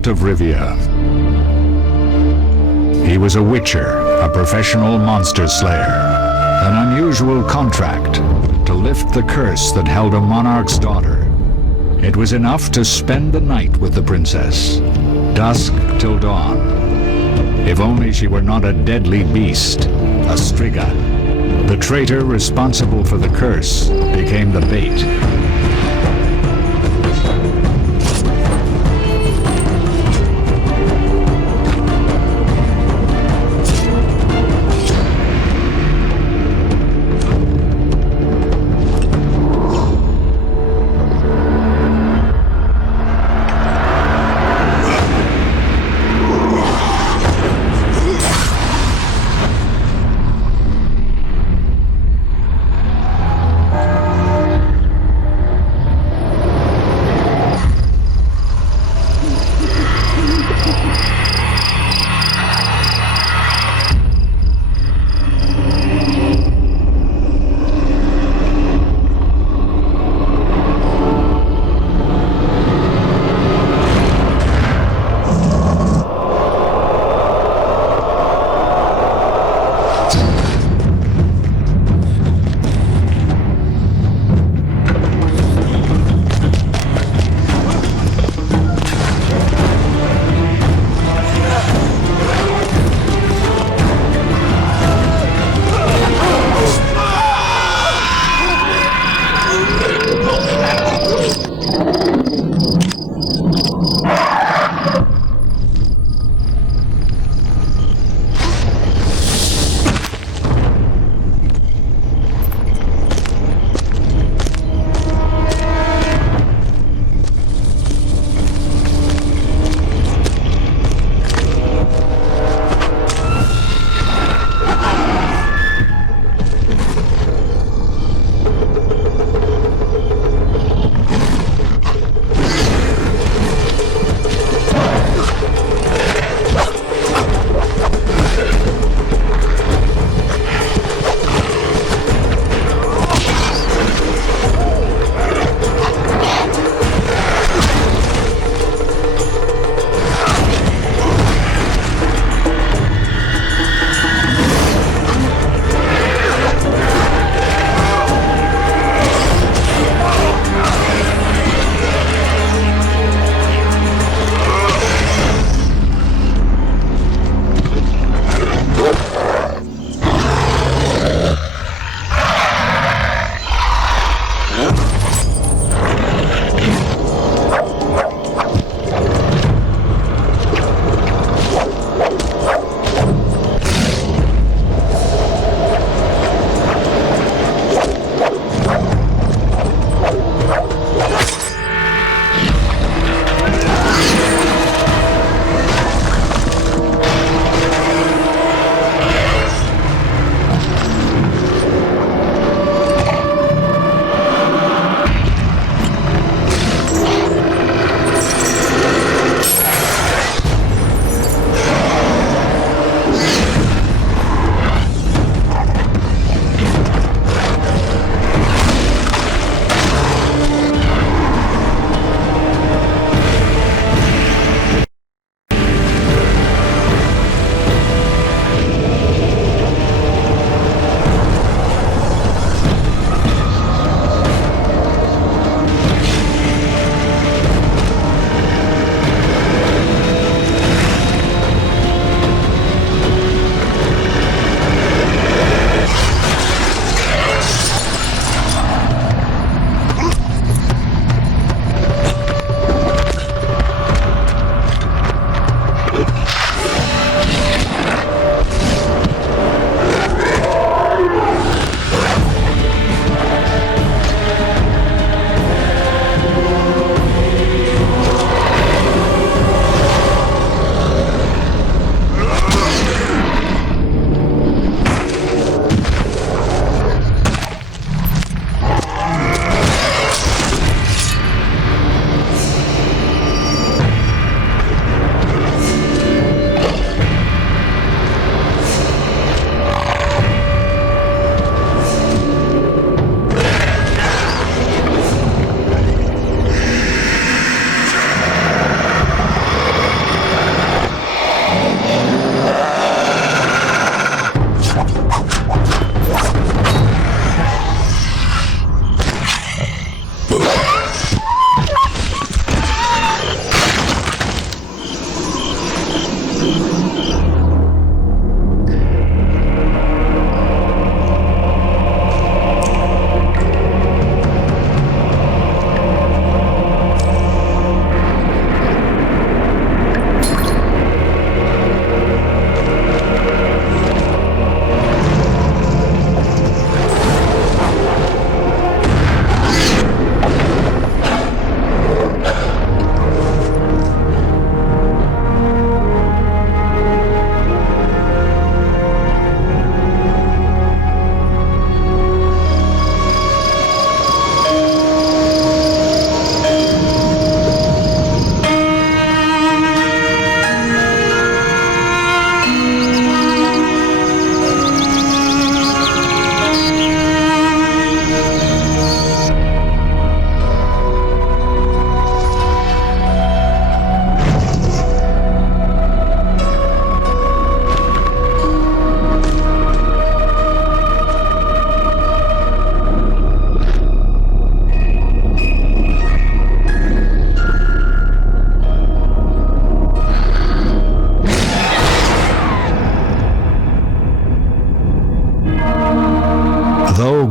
Geralt of Rivia. He was a witcher, a professional monster slayer. An unusual contract to lift the curse that held a monarch's daughter. It was enough to spend the night with the princess, dusk till dawn. If only she were not a deadly beast, a Striga. The traitor responsible for the curse became the bait.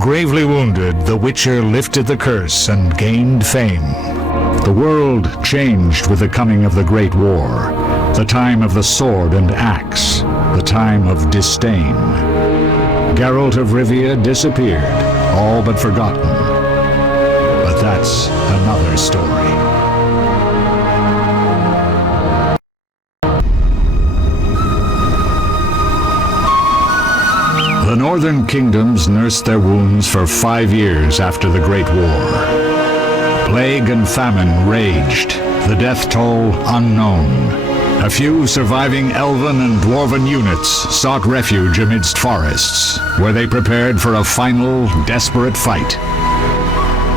Gravely wounded, the Witcher lifted the curse and gained fame. The world changed with the coming of the Great War, the time of the sword and axe, the time of disdain. Geralt of Rivia disappeared, all but forgotten. But that's another story. The northern kingdoms nursed their wounds for 5 years after the Great War. Plague and famine raged, the death toll unknown. A few surviving elven and dwarven units sought refuge amidst forests, where they prepared for a final, desperate fight.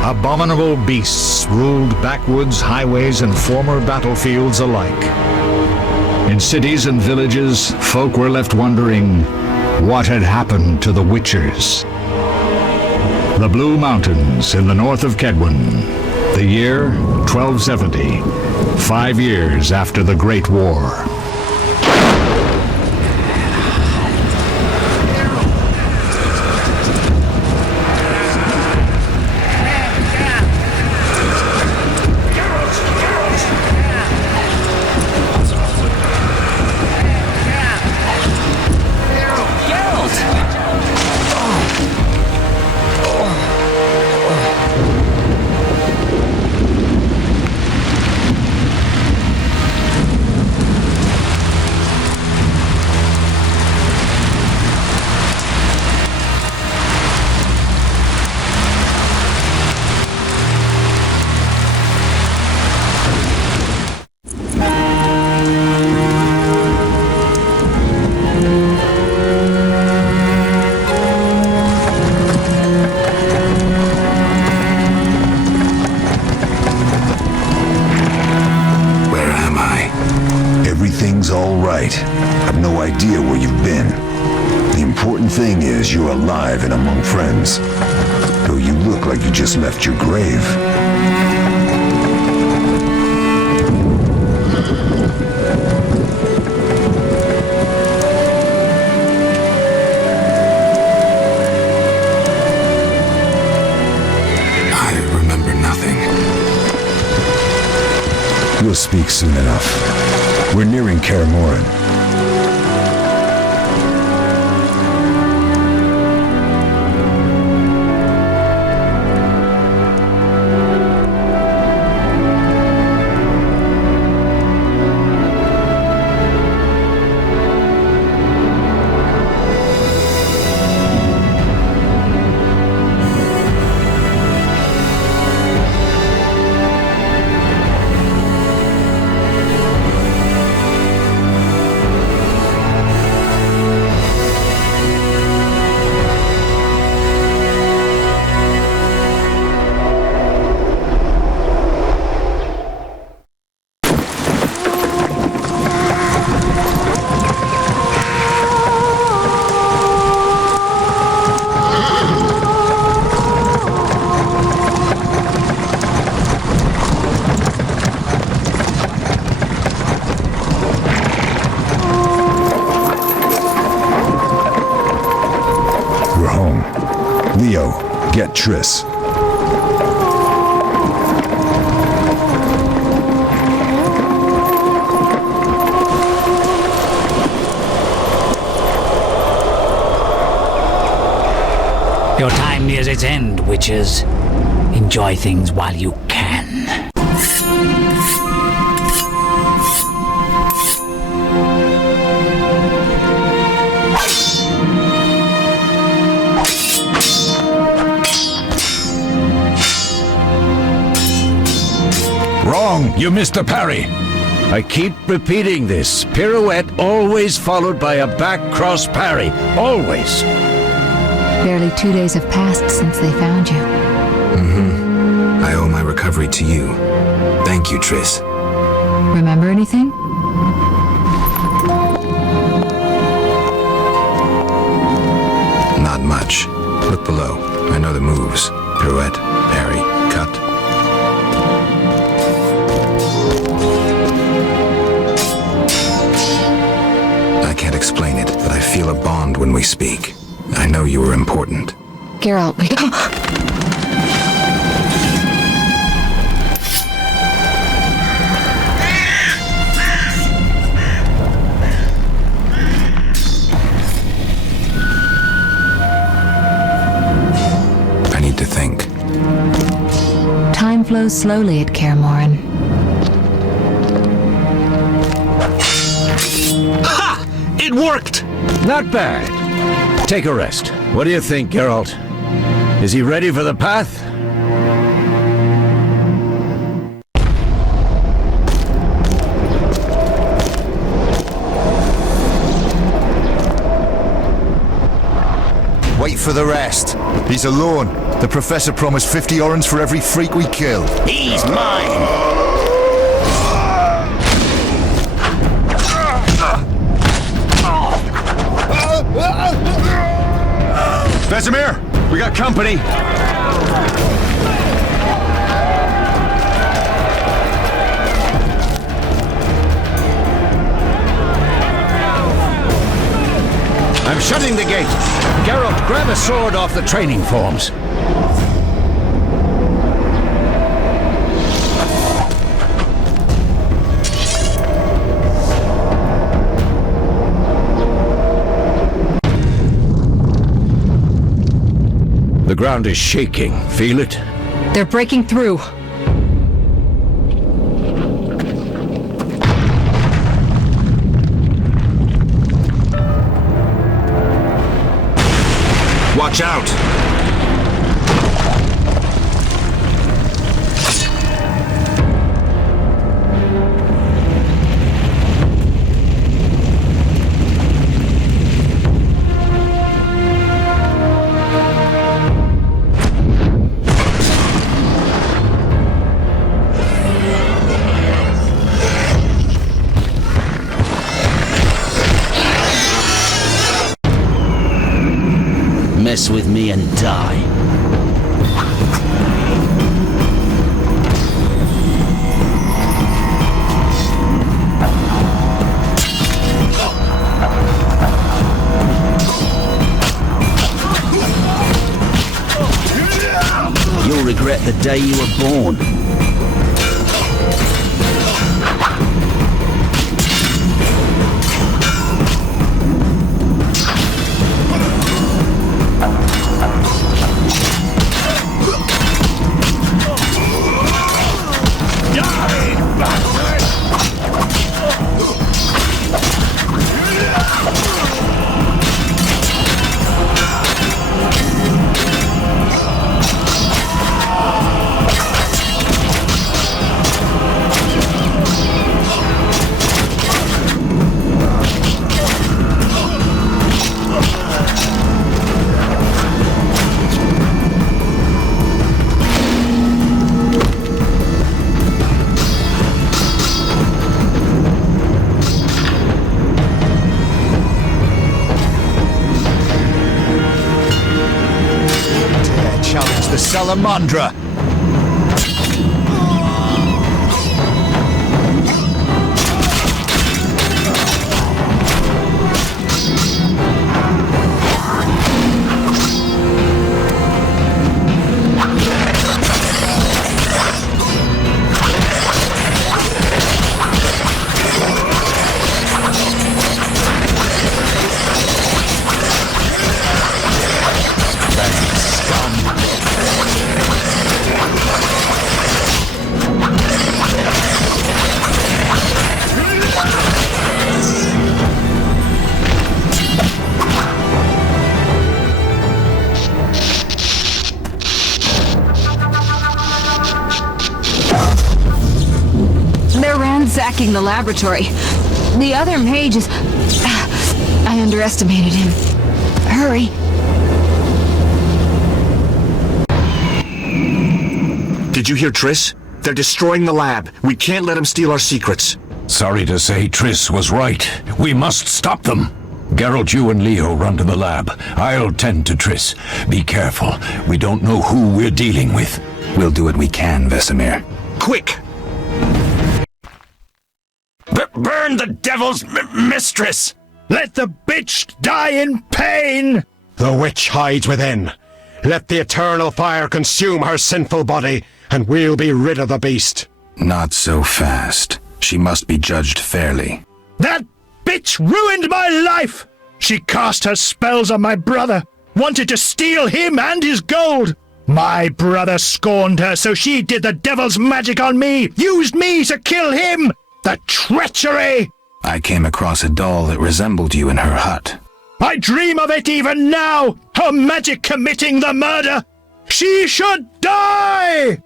Abominable beasts ruled backwoods, highways, and former battlefields alike. In cities and villages, folk were left wondering what had happened to the Witchers. The Blue Mountains in the north of Kedwen. The year 1270, 5 years after the Great War. I've no idea where you've been. The important thing is you're alive and among friends. Though you look like you just left your grave. I remember nothing. We'll speak soon enough. We're nearing Kikimore. Get Triss. Your time nears its end, witches. Enjoy things while you can. Wrong! You missed the parry! I keep repeating this. Pirouette always followed by a back cross parry. Always! Barely 2 days have passed since they found you. I owe my recovery to you. Thank you, Triss. Remember anything? Not much. Look below. I know the moves. Pirouette, parry, cut. I can't explain it, but I feel a bond when we speak. I know you were important. Geralt, we... I need to think. Time flows slowly at Kaer Morhen. Ha! It worked! Not bad. Take a rest. What do you think, Geralt? Is he ready for the path? Wait for the rest. He's alone. The Professor promised 50 orens for every freak we kill. He's mine! Vesemir, we got company. I'm shutting the gate. Geralt, grab a sword off the training forms. The ground is shaking. Feel it? They're breaking through. Watch out! Mess with me and die. You'll regret the day you were born. The Salamandra! Ransacking the laboratory. The other mage is... I underestimated him. Hurry. Did you hear Triss? They're destroying the lab. We can't let them steal our secrets. Sorry to say, Triss was right. We must stop them. Geralt, you and Leo run to the lab. I'll tend to Triss. Be careful. We don't know who we're dealing with. We'll do what we can, Vesemir. Quick! Burn the devil's mistress! Let the bitch die in pain! The witch hides within. Let the eternal fire consume her sinful body, and we'll be rid of the beast. Not so fast. She must be judged fairly. That bitch ruined my life! She cast her spells on my brother, wanted to steal him and his gold. My brother scorned her, so she did the devil's magic on me, used me to kill him! The treachery! I came across a doll that resembled you in her hut. I dream of it even now! Her magic committing the murder! She should die!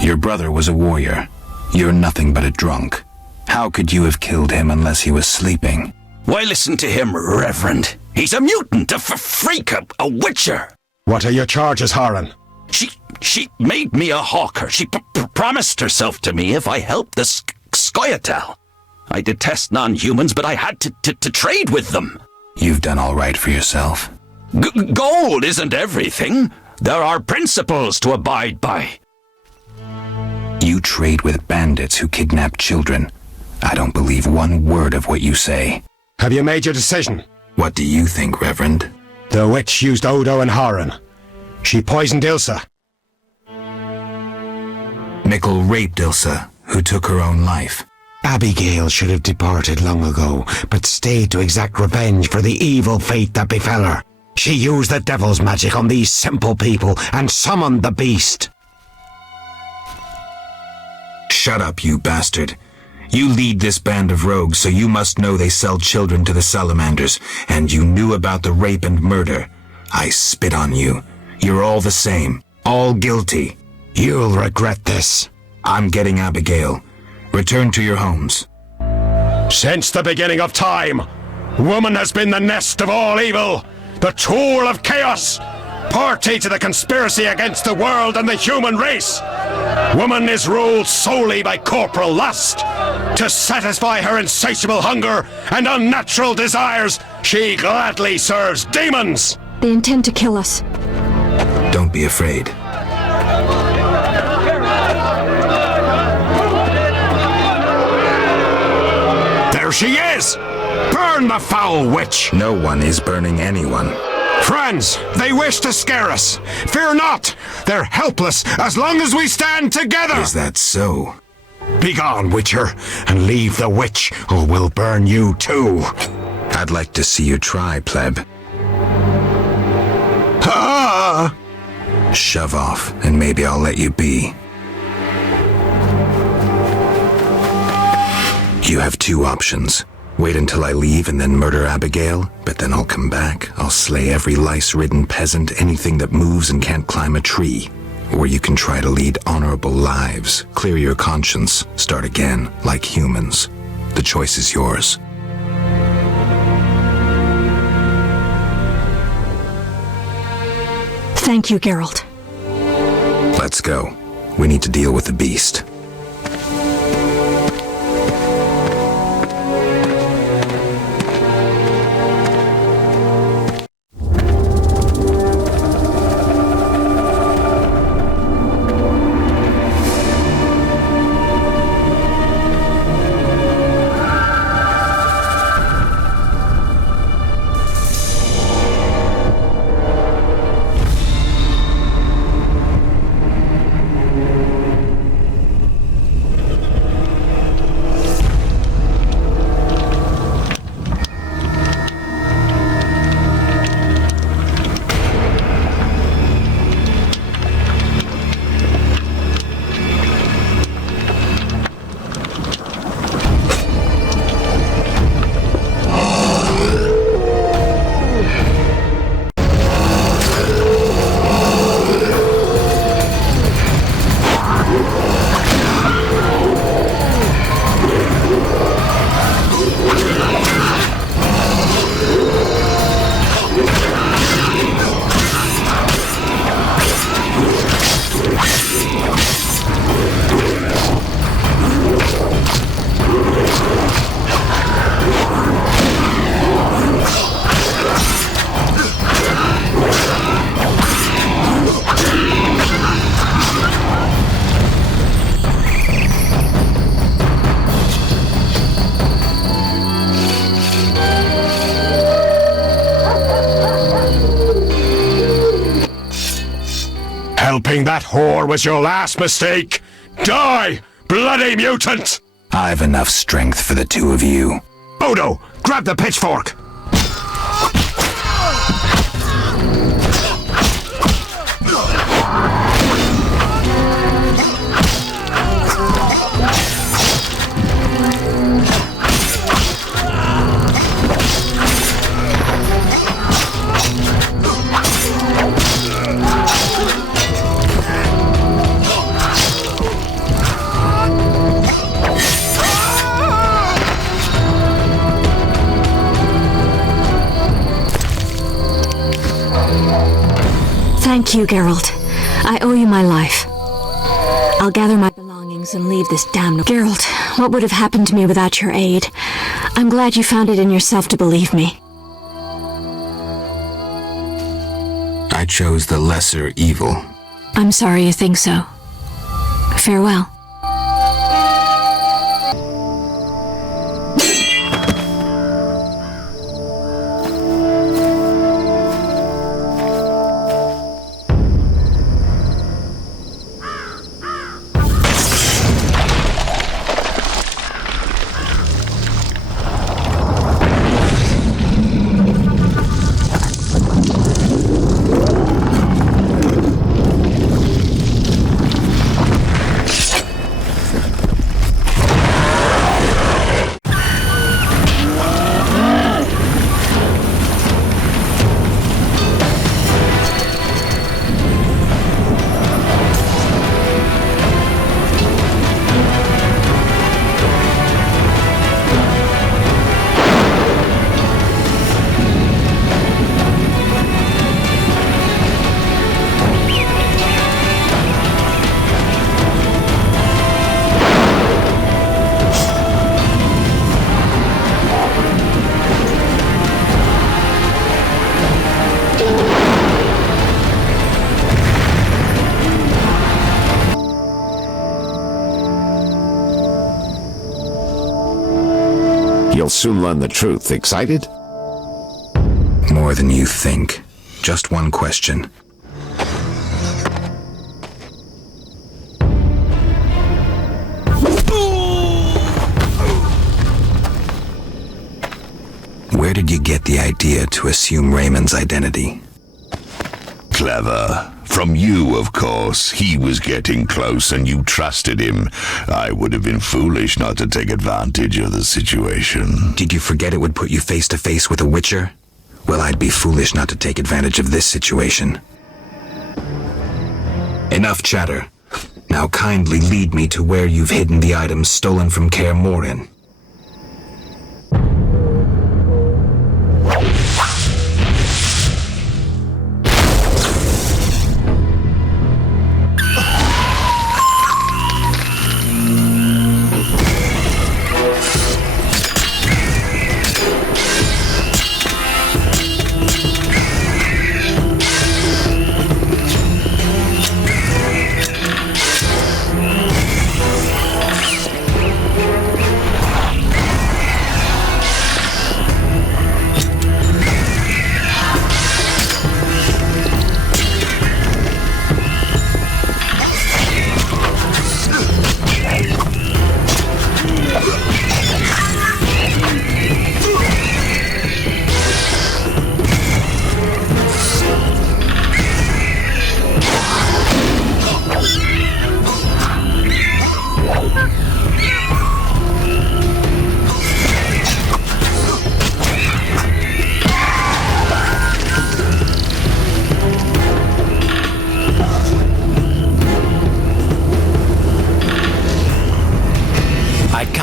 Your brother was a warrior. You're nothing but a drunk. How could you have killed him unless he was sleeping? Why listen to him, Reverend? He's a mutant, a freak, a witcher. What are your charges, Haran? She made me a hawker. She promised herself to me if I helped the Scoia'tael. I detest non-humans, but I had to trade with them. You've done all right for yourself. Gold isn't everything. There are principles to abide by. You trade with bandits who kidnap children. I don't believe one word of what you say. Have you made your decision? What do you think, Reverend? The witch used Odo and Haran. She poisoned Ilsa. Mikkel raped Ilsa, who took her own life. Abigail should have departed long ago, but stayed to exact revenge for the evil fate that befell her. She used the devil's magic on these simple people and summoned the beast. Shut up, you bastard. You lead this band of rogues, so you must know they sell children to the salamanders, and you knew about the rape and murder. I spit on you. You're all the same. All guilty. You'll regret this. I'm getting Abigail. Return to your homes. Since the beginning of time, woman has been the nest of all evil, the tool of chaos, party to the conspiracy against the world and the human race. Woman is ruled solely by corporal lust. To satisfy her insatiable hunger and unnatural desires, she gladly serves demons. They intend to kill us. Don't be afraid. There she is! Burn the foul witch! No one is burning anyone. Friends, they wish to scare us. Fear not! They're helpless as long as we stand together! Is that so? Begone, Witcher, and leave the witch, or we'll burn you too. I'd like to see you try, pleb. Ah! Shove off, and maybe I'll let you be. You have two options. Wait until I leave and then murder Abigail, but then I'll come back. I'll slay every lice-ridden peasant, anything that moves and can't climb a tree. Or you can try to lead honorable lives, clear your conscience, start again, like humans. The choice is yours. Thank you, Geralt. Let's go. We need to deal with the beast. Killing that whore was your last mistake! Die, bloody mutant! I've enough strength for the two of you. Odo, grab the pitchfork! Thank you, Geralt. I owe you my life. I'll gather my belongings and leave this damned... Geralt, what would have happened to me without your aid? I'm glad you found it in yourself to believe me. I chose the lesser evil. I'm sorry you think so. Farewell. You'll soon learn the truth. Excited? More than you think. Just one question. Where did you get the idea to assume Raymond's identity? Clever. From you, of course. He was getting close and you trusted him. I would have been foolish not to take advantage of the situation. Did you forget it would put you face to face with a Witcher? Well, I'd be foolish not to take advantage of this situation. Enough chatter. Now kindly lead me to where you've hidden the items stolen from Kaer Morhen.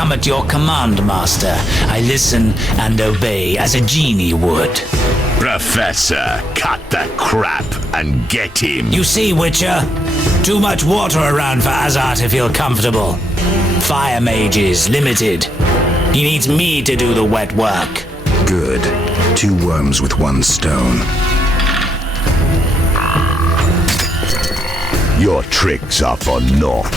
At your command, Master. I listen and obey as a genie would. Professor, cut the crap and get him. You see, Witcher? Too much water around for Azar to feel comfortable. Fire mages limited. He needs me to do the wet work. Good. 2 worms with 1 stone. Your tricks are for naught.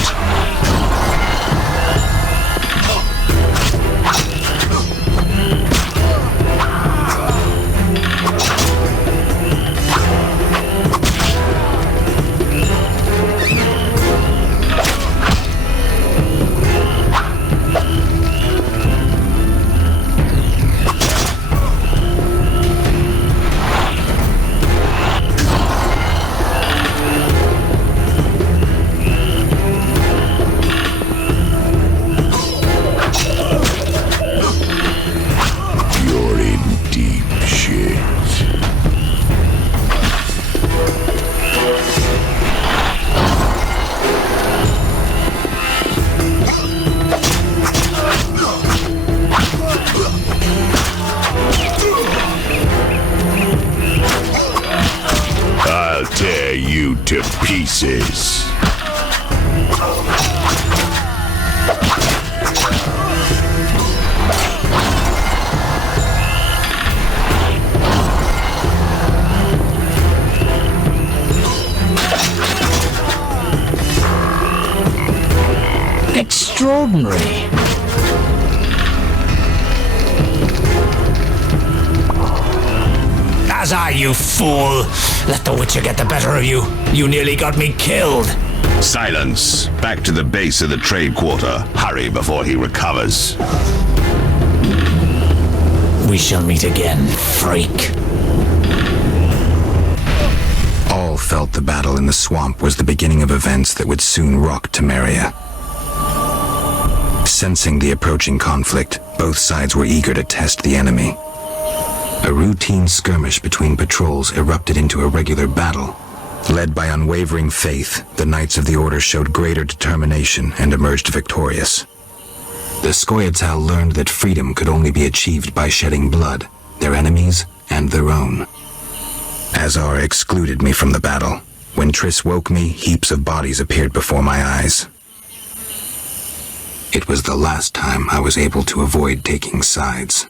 pieces. Extraordinary. Azar, you fool! Let the Witcher get the better of you. You nearly got me killed. Silence. Back to the base of the trade quarter. Hurry before he recovers. We shall meet again, freak. All felt the battle in the swamp was the beginning of events that would soon rock Temeria. Sensing the approaching conflict, both sides were eager to test the enemy. A routine skirmish between patrols erupted into a regular battle. Led by unwavering faith, the Knights of the Order showed greater determination and emerged victorious. The Scoia'tael learned that freedom could only be achieved by shedding blood, their enemies and their own. Azar excluded me from the battle. When Triss woke me, heaps of bodies appeared before my eyes. It was the last time I was able to avoid taking sides.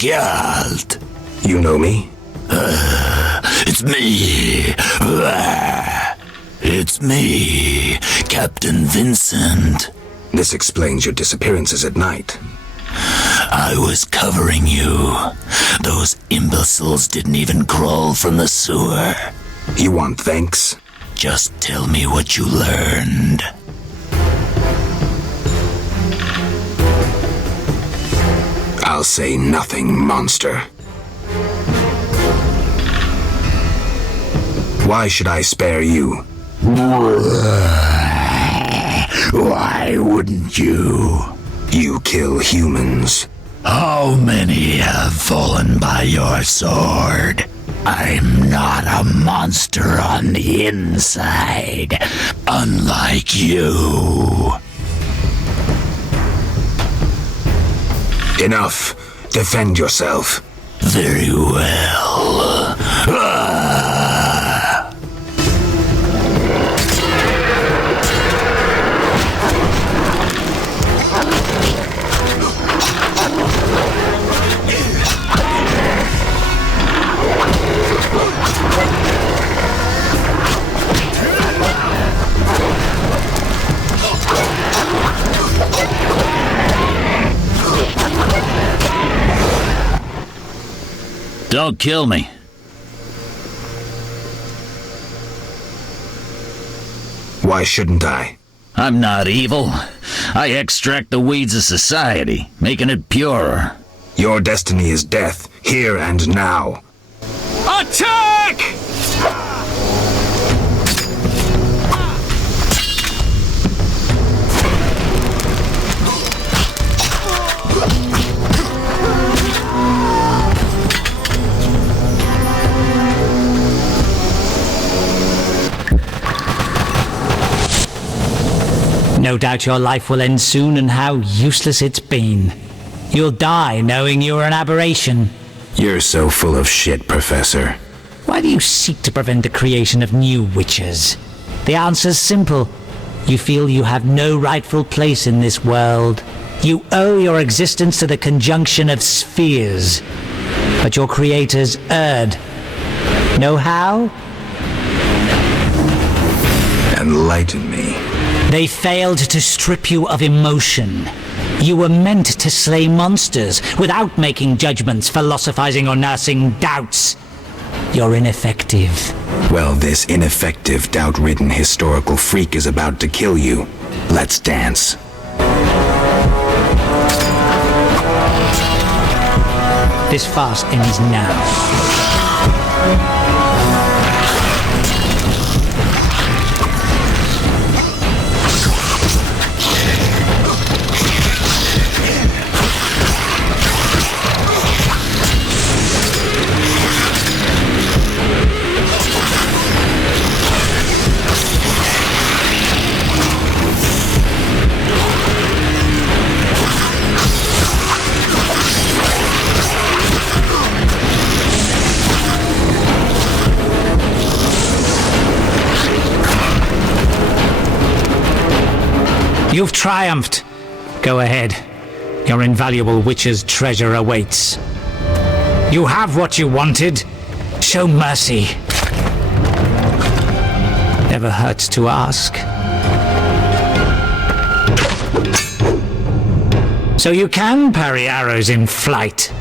Geralt. You know me? It's me. It's me, Captain Vincent. This explains your disappearances at night. I was covering you. Those imbeciles didn't even crawl from the sewer. You want thanks? Just tell me what you learned. I'll say nothing, monster. Why should I spare you? Why wouldn't you? You kill humans. How many have fallen by your sword? I'm not a monster on the inside, unlike you. Enough. Defend yourself. Very well. Don't kill me. Why shouldn't I? I'm not evil. I extract the weeds of society, making it purer. Your destiny is death, here and now. Attack! No doubt your life will end soon, and how useless it's been. You'll die knowing you're an aberration. You're so full of shit, Professor. Why do you seek to prevent the creation of new witches? The answer's simple. You feel you have no rightful place in this world. You owe your existence to the conjunction of spheres. But your creators erred. Know how? Enlighten me. They failed to strip you of emotion. You were meant to slay monsters without making judgments, philosophizing, or nursing doubts. You're ineffective. Well, this ineffective, doubt-ridden historical freak is about to kill you. Let's dance. This farce ends now. You've triumphed. Go ahead. Your invaluable witch's treasure awaits. You have what you wanted. Show mercy. Never hurts to ask. So you can parry arrows in flight.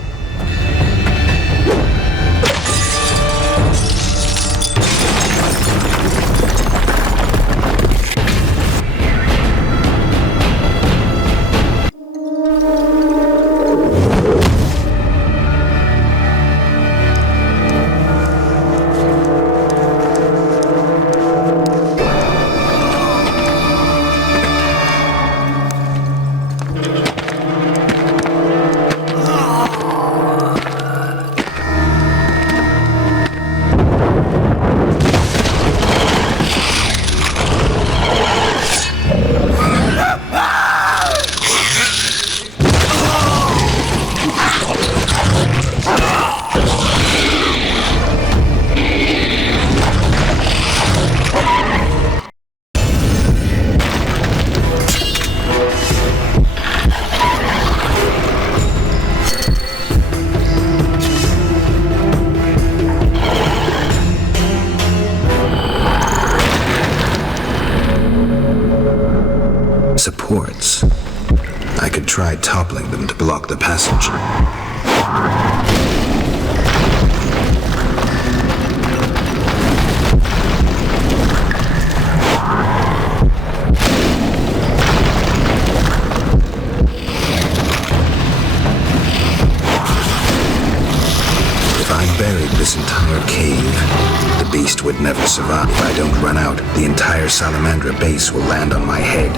Supports. I could try toppling them to block the passage. If I buried this entire cave, the beast would never survive. If I don't run out, the entire Salamandra base will land on my head.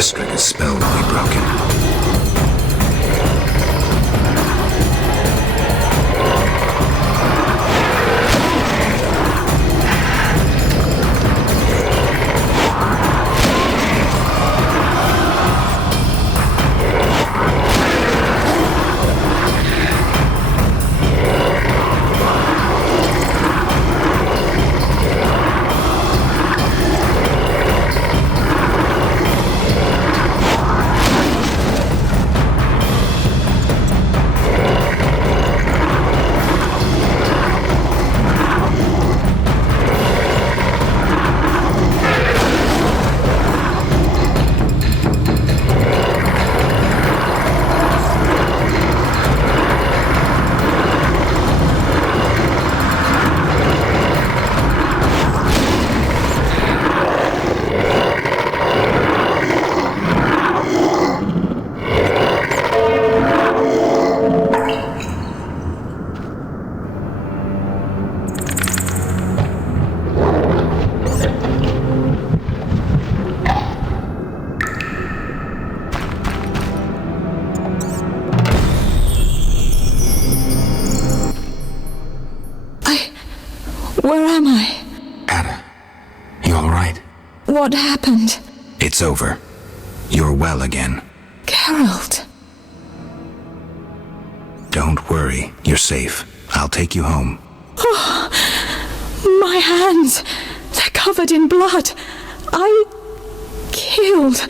the Striga's spell will be broken. Where am I? Ada, you alright? What happened? It's over. You're well again. Geralt. Don't worry, you're safe. I'll take you home. Oh, my hands, they're covered in blood. I killed,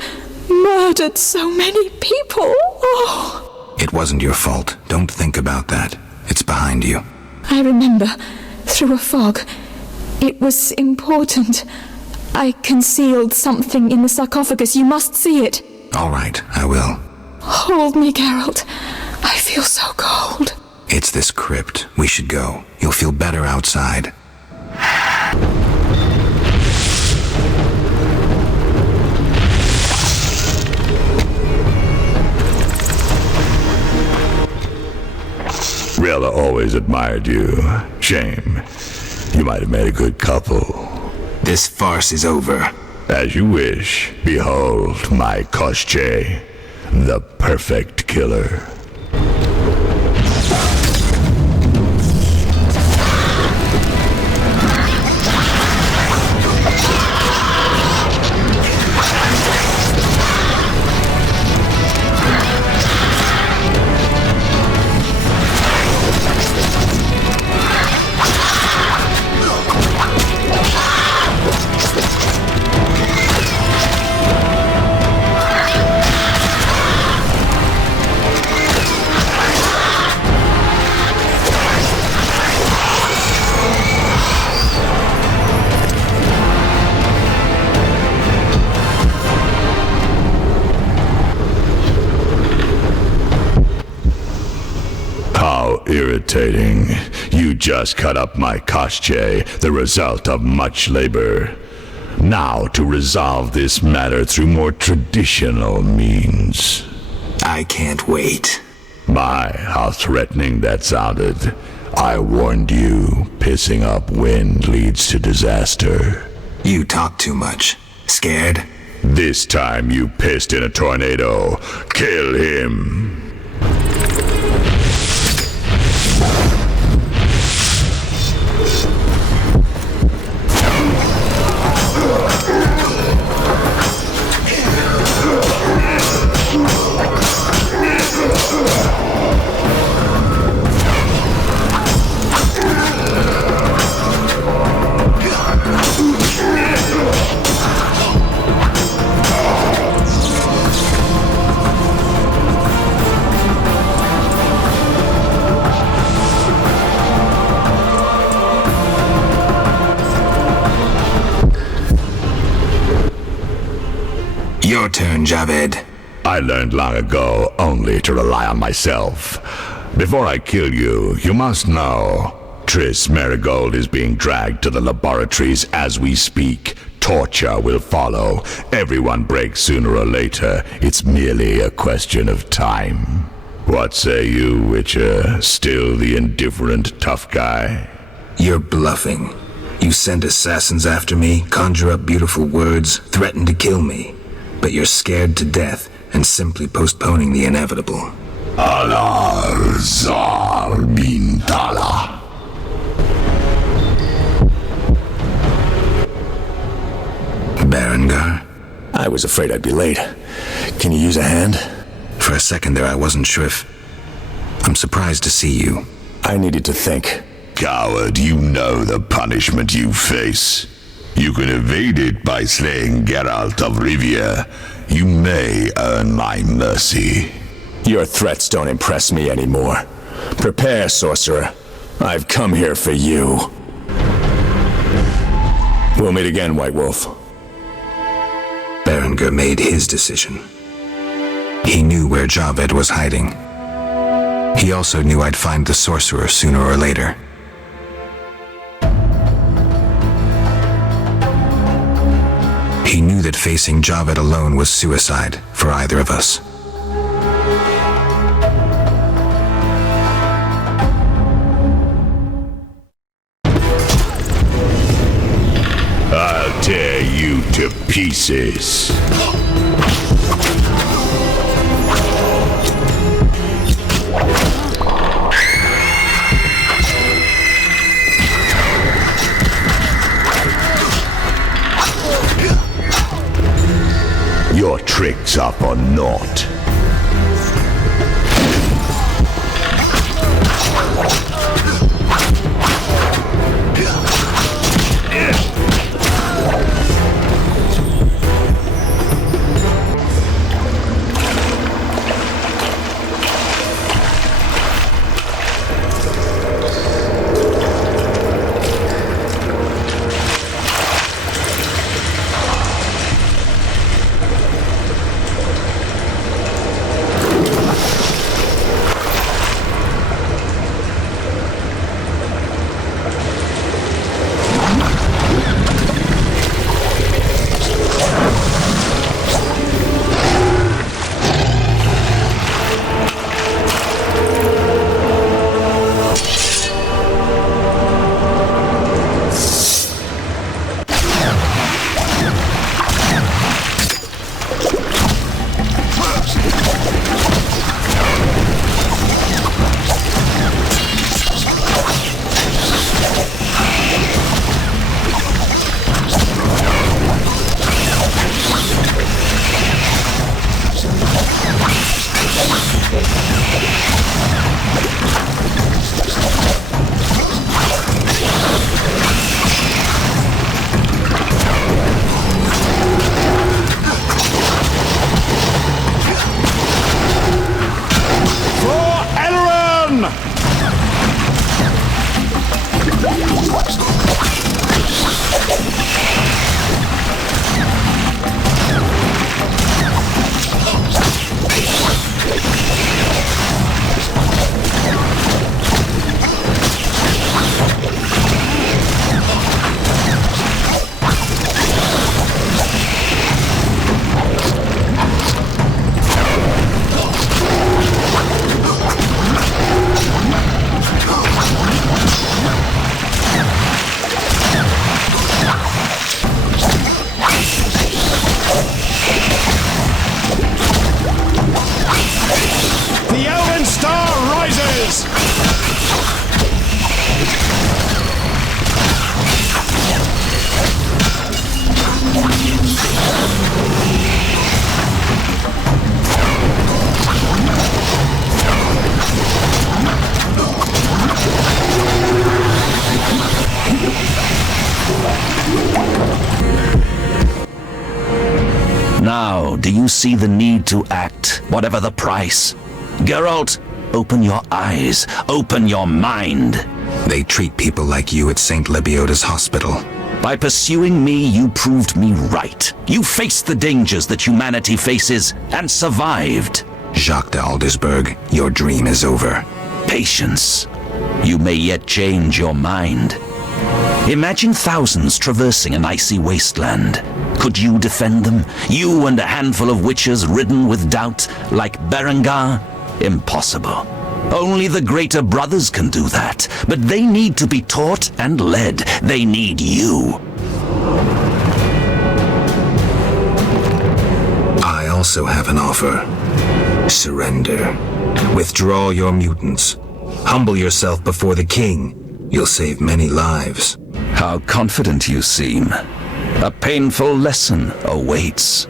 murdered so many people. Oh. It wasn't your fault. Don't think about that. It's behind you. I remember, through a fog. It was important. I concealed something in the sarcophagus. You must see it. All right, I will. Hold me, Geralt. I feel so cold. It's this crypt. We should go. You'll feel better outside. Rella always admired you. Shame. You might have made a good couple. This farce is over. As you wish. Behold my Koshchey, the perfect killer. Irritating. You just cut up my Koshchey, the result of much labor. Now to resolve this matter through more traditional means. I can't wait. My, how threatening that sounded. I warned you, pissing up wind leads to disaster. You talk too much. Scared? This time you pissed in a tornado. Kill him. Your turn, Javed. I learned long ago only to rely on myself. Before I kill you, you must know. Triss Merigold is being dragged to the laboratories as we speak. Torture will follow. Everyone breaks sooner or later. It's merely a question of time. What say you, Witcher? Still the indifferent tough guy? You're bluffing. You send assassins after me, conjure up beautiful words, threaten to kill me. but you're scared to death and simply postponing the inevitable. Azar Bintala. Berengar? I was afraid I'd be late. Can you use a hand? For a second there I wasn't sure if... I'm surprised to see you. I needed to think. Coward, you know the punishment you face. You can evade it by slaying Geralt of Rivia. You may earn my mercy. Your threats don't impress me anymore. Prepare, sorcerer. I've come here for you. We'll meet again, White Wolf. Berengar made his decision. He knew where Javed was hiding. He also knew I'd find the sorcerer sooner or later. He knew that facing Javed alone was suicide for either of us. I'll tear you to pieces. Your tricks are for naught. Now, do you see the need to act, whatever the price? Geralt, open your eyes, open your mind. They treat people like you at St. Lebioda's hospital. By pursuing me, you proved me right. You faced the dangers that humanity faces and survived. Jacques de Aldersberg, your dream is over. Patience. You may yet change your mind. Imagine thousands traversing an icy wasteland. Could you defend them? You and a handful of witches ridden with doubt, like Berengar? Impossible. Only the greater brothers can do that. But they need to be taught and led. They need you. also have an offer. Surrender. Withdraw your mutants. Humble yourself before the king. You'll save many lives. How confident you seem. A painful lesson awaits.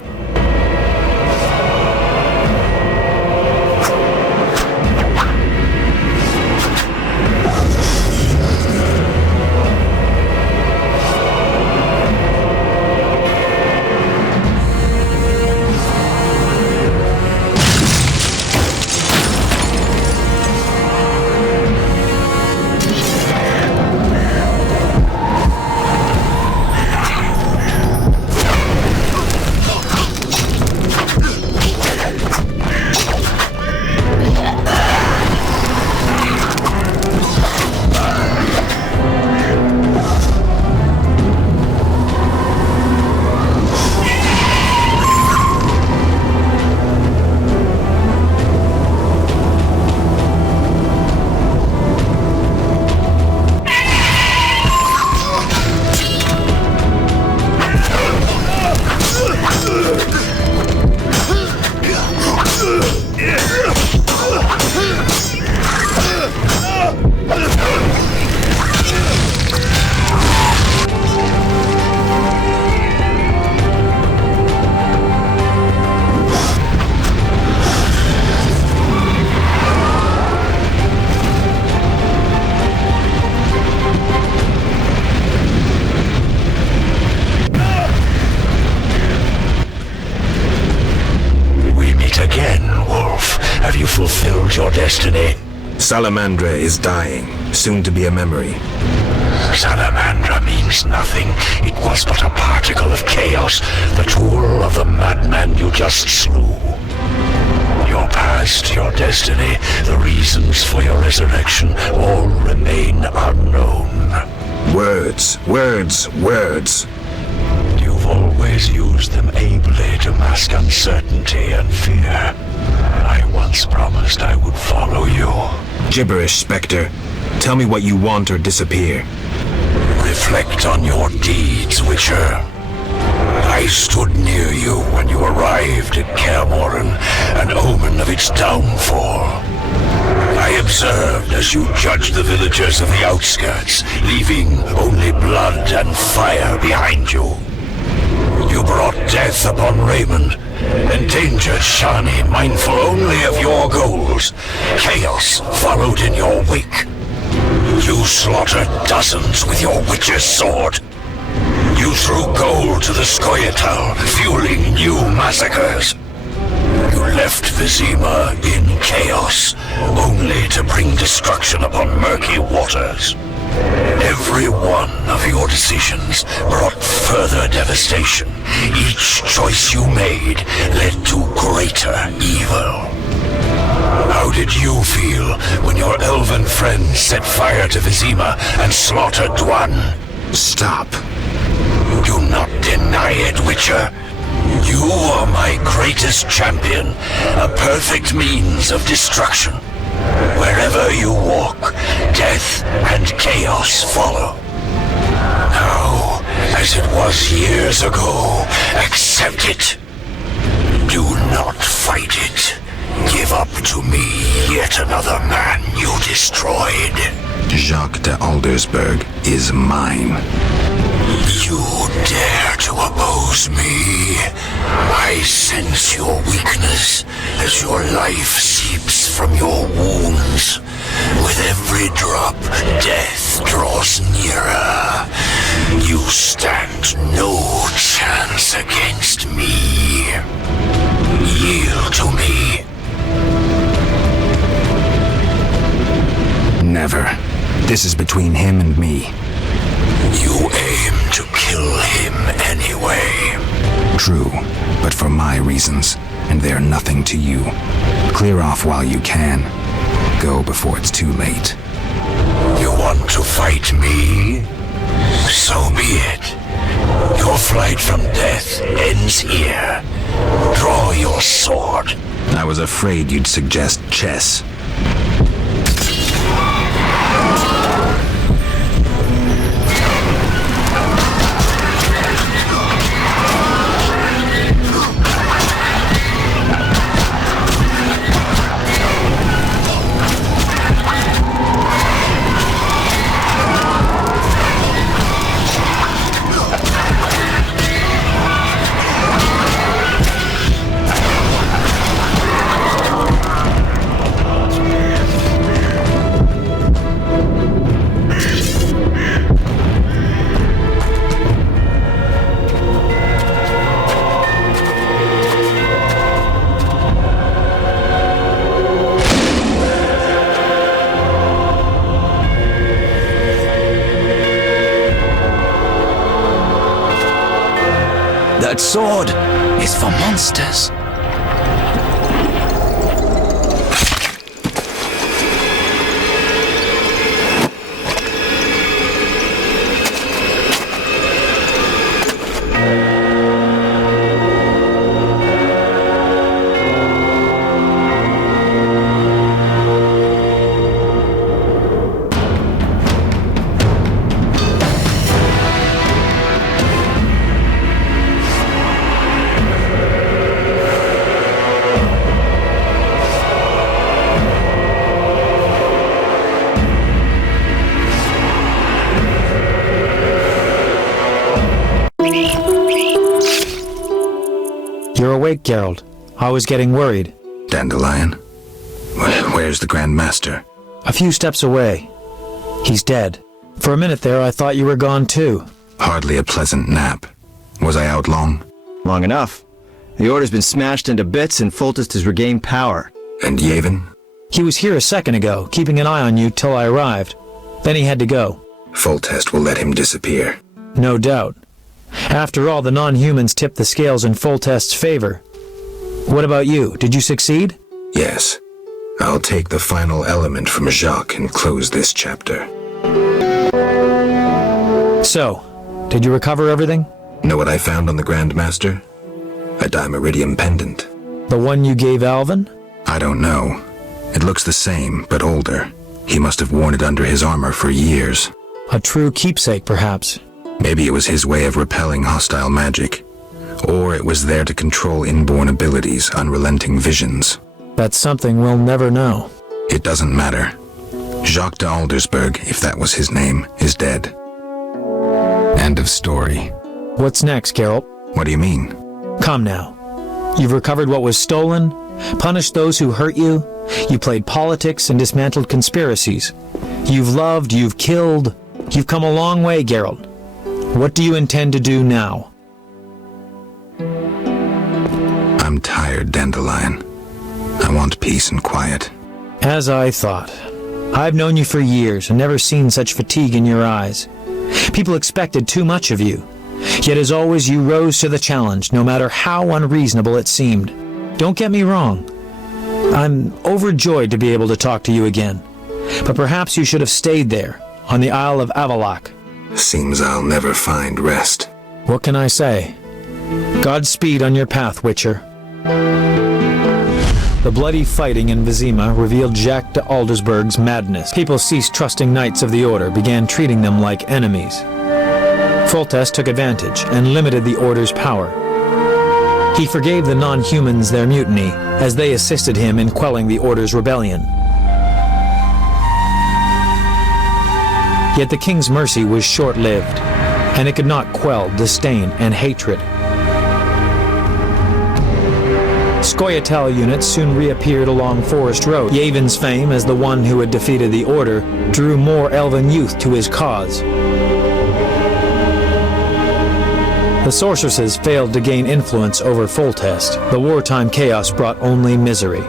Salamandra is dying, soon to be a memory. Salamandra means nothing. It was but a particle of chaos, the tool of the madman you just slew. Your past, your destiny, the reasons for your resurrection all remain unknown. Words, words, words. You've always used them ably to mask uncertainty and fear. I once promised I would follow you. Gibberish, Spectre. Tell me what you want or disappear. Reflect on your deeds, Witcher. I stood near you when you arrived at Kikimore, an omen of its downfall. I observed as you judged the villagers of the outskirts, leaving only blood and fire behind you. You brought death upon Raymond, endangered Shani, mindful only of your goals. Chaos followed in your wake. You slaughtered dozens with your witch's sword. You threw gold to the Scoia'tael, fueling new massacres. You left Vizima in chaos, only to bring destruction upon murky waters. Every one of your decisions brought further devastation. Each choice you made led to greater evil. How did you feel when your elven friends set fire to Vizima and slaughtered Dwan? Stop. Do not deny it, Witcher. You are my greatest champion, a perfect means of destruction. Wherever you walk, death and chaos follow. Now, as it was years ago, accept it. Do not fight it. Give up to me yet another man you destroyed. Jacques de Aldersberg is mine. You dare to oppose me? I sense your weakness as your life seeps from your wounds. With every drop, death draws nearer. You stand no chance against me. Yield to me. Never. This is between him and me. You aim to kill him anyway. True, but for my reasons, and they're nothing to you. Clear off while you can. Go before it's too late. You want to fight me? So be it. Your flight from death ends here. Draw your sword. I was afraid you'd suggest chess. That sword is for monsters. You're awake, Geralt. I was getting worried. Dandelion? Where's the Grand Master? A few steps away. He's dead. For a minute there, I thought you were gone too. Hardly a pleasant nap. Was I out long? Long enough. The Order's been smashed into bits and Foltest has regained power. And Yavin? He was here a second ago, keeping an eye on you till I arrived. Then he had to go. Foltest will let him disappear. No doubt. After all, the non-humans tipped the scales in Foltest's favor. What about you? Did you succeed? Yes. I'll take the final element from Jacques and close this chapter. So, did you recover everything? Know what I found on the Grand Master? A Dimeridium pendant. The one you gave Alvin? I don't know. It looks the same, but older. He must have worn it under his armor for years. A true keepsake, perhaps. Maybe it was his way of repelling hostile magic. Or it was there to control inborn abilities, unrelenting visions. That's something we'll never know. It doesn't matter. Jacques de Aldersberg, if that was his name, is dead. End of story. What's next, Geralt? What do you mean? Come now. You've recovered what was stolen, punished those who hurt you, you played politics and dismantled conspiracies. You've loved, you've killed, you've come a long way, Geralt. What do you intend to do now? I'm tired, Dandelion. I want peace and quiet. As I thought. I've known you for years and never seen such fatigue in your eyes. People expected too much of you. Yet as always, you rose to the challenge, no matter how unreasonable it seemed. Don't get me wrong. I'm overjoyed to be able to talk to you again. But perhaps you should have stayed there, on the Isle of Avallac'h. Seems I'll never find rest. What can I say? Godspeed on your path, Witcher. The bloody fighting in Vizima revealed Jacques de Aldersberg's madness. People ceased trusting Knights of the Order, began treating them like enemies. Foltest took advantage and limited the Order's power. He forgave the non-humans their mutiny, as they assisted him in quelling the Order's rebellion. Yet the King's mercy was short-lived, and it could not quell disdain and hatred. Scoia'tael units soon reappeared along Forest Road. Yavin's fame as the one who had defeated the Order drew more elven youth to his cause. The sorceresses failed to gain influence over Foltest. The wartime chaos brought only misery.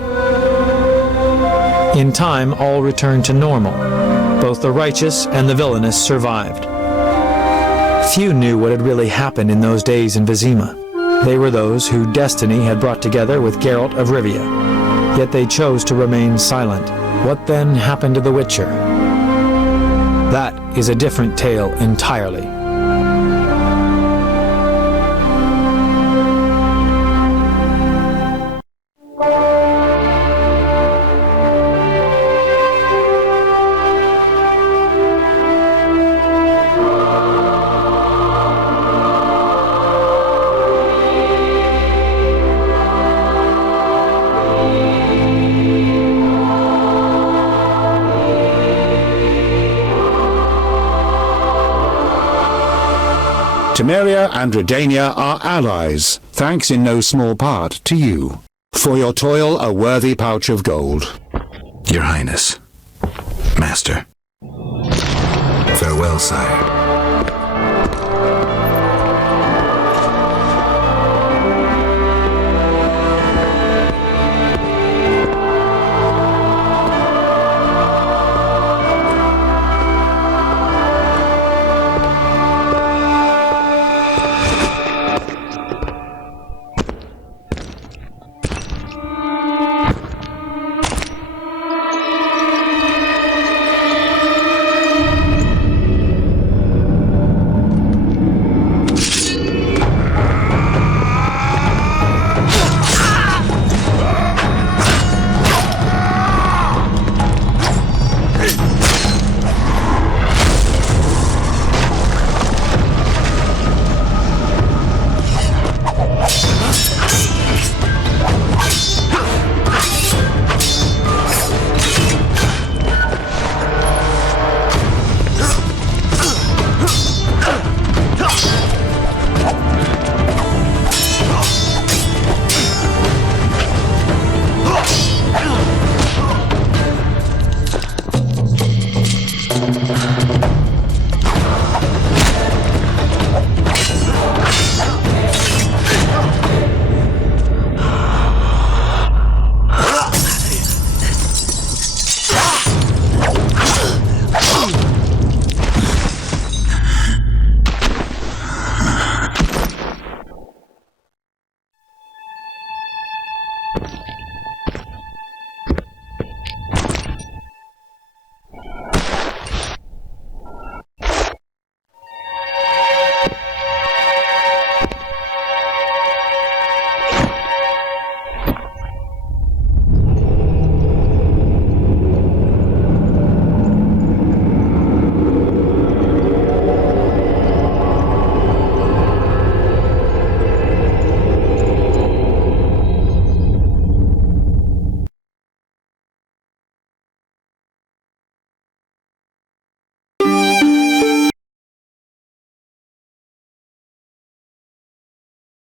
In time, all returned to normal. Both the righteous and the villainous survived. Few knew what had really happened in those days in Vizima. They were those who destiny had brought together with Geralt of Rivia. Yet they chose to remain silent. What then happened to the Witcher? That is a different tale entirely. Temeria and Redania are allies, thanks in no small part to you. For your toil, a worthy pouch of gold. Your Highness. Master. Farewell, sire.